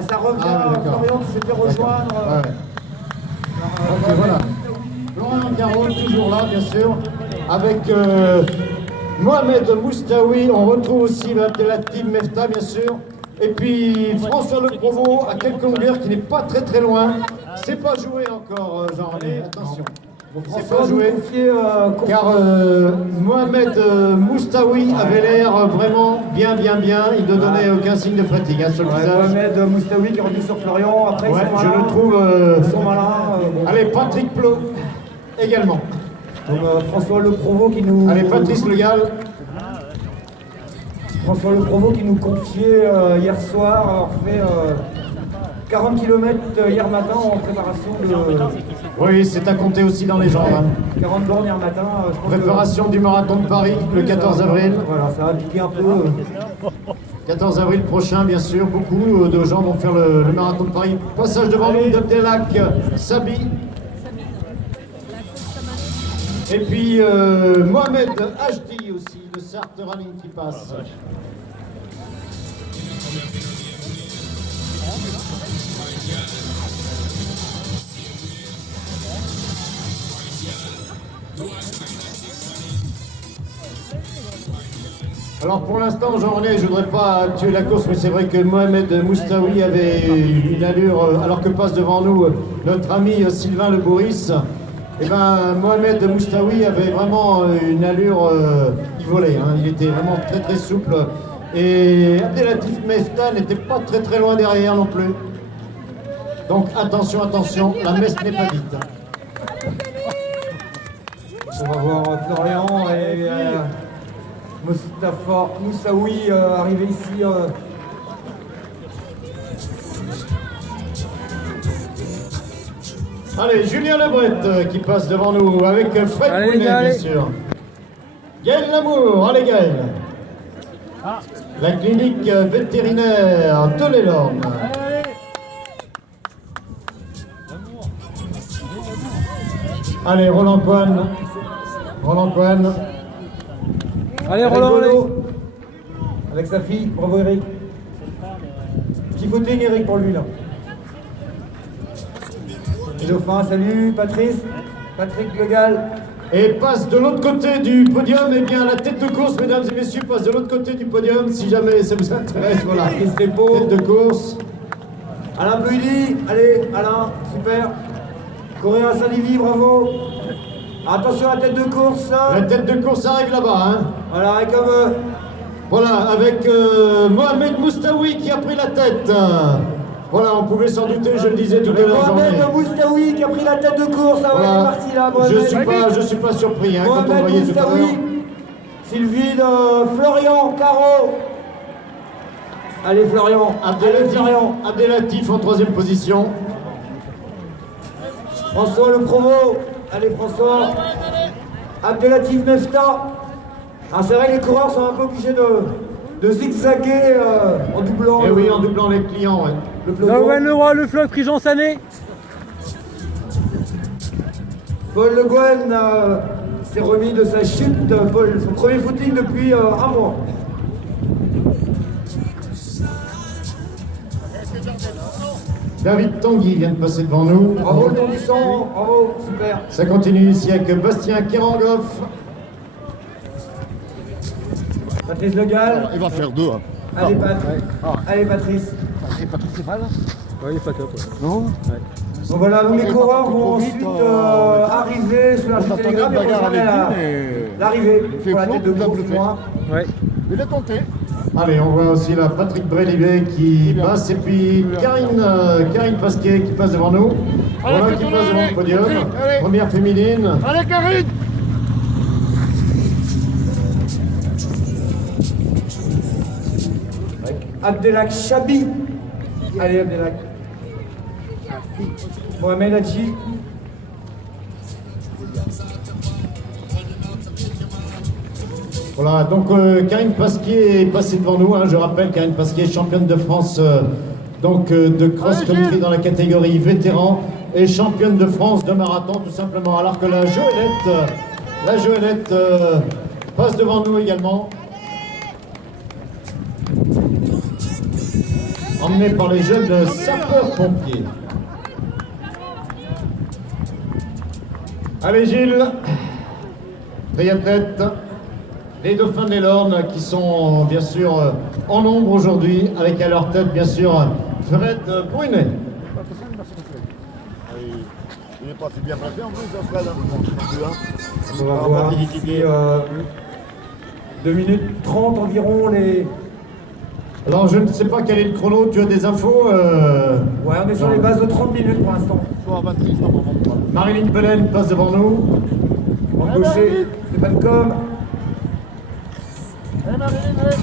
Ça revient, Florian qui s'est fait rejoindre. Ok, voilà. Florian Caro, toujours là, bien sûr, avec Mohamed Moustaoui. On retrouve aussi Abdelatif Mefta, bien sûr. Et puis François Le Provost à quelques longueurs, qui n'est pas très loin. C'est pas joué encore, Jean-René, attention. C'est pas joué, car Mohamed Moustaoui avait l'air vraiment bien. Il ne donnait aucun signe de fatigue sur le visage. Mohamed Moustaoui qui est revenu sur Florian. Après, ouais, je le trouve. Ils sont malins. Allez, Patrick Plot également. Donc, François Le Provost qui nous. Allez, Patrice Le Gall. François Le Provost qui nous confiait hier soir avoir fait 40 km hier matin en préparation de. Oui, c'est à compter aussi dans les jambes. Hein. 40 bornes hier matin. Préparation du marathon de Paris le 14 avril. Voilà, ça va piquer un peu. 14 avril prochain, bien sûr. Beaucoup de gens vont faire le marathon de Paris. Passage devant nous d'Abdelak Sabi. Et puis Mohamed Hajdi aussi, de Sarthe Running qui passe. Alors pour l'instant, Jean-René, je ne voudrais pas tuer la course, mais c'est vrai que Mohamed Moustaoui avait une allure, alors que passe devant nous notre ami Sylvain Le Bourris. Eh ben, Mohamed Moustaoui avait vraiment une allure, il volait, hein, il était vraiment très souple. Et Abdelatif Mefta n'était pas très loin derrière non plus. Donc attention, la messe n'est pas dite. On va voir Florian et Mostafa Moussaoui arriver ici. Allez, Julien Lebret qui passe devant nous avec Fred Pounet, bien sûr. Gaël Lamour, allez Gaël. La clinique vétérinaire de l'Elorme. Allez, Roland Cohen. Allez, Roland, allez. Avec sa fille, bravo Eric. Petit footing Eric pour lui là. Et Dauphin, salut Patrice. Patrick Le Gall. Et passe de l'autre côté du podium, et bien la tête de course, mesdames et messieurs, passe de l'autre côté du podium, si jamais ça vous intéresse, voilà. Tête de course. Alain Bouilly, allez, Alain, super. Coréen Saint-Livy, bravo. Attention à la tête de course. La tête de course arrive là-bas, hein. Voilà, et comme... Voilà, avec Mohamed Moustaoui qui a pris la tête. Voilà, on pouvait s'en douter, je le disais tout à l'heure. Mohamed Moustaoui qui a pris la tête de course, ah ouais, il est parti là, je suis pas surpris, hein, quand on Mohamed voyait tout à l'heure. Sylvie de Florian Caro. Allez Florian, Abdelatif en troisième position. François Le Provost, allez François. Abdelatif Mefta. Ah, c'est vrai que les coureurs sont un peu obligés de zigzaguer en doublant. Eh oui, en doublant les clients, ouais. Nolwenn Leroy, le floc, Prigent Sané. Paul Le Guen s'est remis de sa chute, Paul, son premier footing depuis un mois. David Tanguy vient de passer devant nous. Bravo le Tondisson, bravo, super. Ça continue ici avec Bastien Kerangoff. Patrice Le Gall. Il va faire deux. Hein. Allez, Allez Patrice. Et Patrick, c'est mal. Ouais, il est pas top. Ouais. Non. Ouais. Donc voilà, donc les coureurs vont ensuite arriver sur la télégramme et rejoindre l'arrivée pour la tête de course moins. Ouais. Il est tenté. Allez, on voit aussi là Patrick Brélivet qui passe, et puis Karine Pasquet qui passe devant nous. Voilà qui passe devant le podium. Première féminine. Allez, Karine. Abdelak Chabi. Allez Abdelak. Mohamed Hadji. Voilà, donc Karine Pasquier est passée devant nous, hein, je rappelle, Karine Pasquier, championne de France de cross-country dans la catégorie vétéran et championne de France de marathon tout simplement, alors que la Joëlette passe devant nous également. emmené par les jeunes sapeurs-pompiers. Allez Gilles, triathlète, les dauphins de l'Orne qui sont bien sûr en nombre aujourd'hui, avec à leur tête bien sûr Fred Brunet. Il n'est pas si bien placé en plus, Fred. On va voir d'ici 2 minutes 30 environ les... Alors je ne sais pas quel est le chrono, tu as des infos Ouais, on est sur les bases de 30 minutes pour l'instant. Soit à 26, soit à 33. Marilyn Pelen passe devant nous. En gaucher, Stéphane Com. Allez, Marilyn, allez.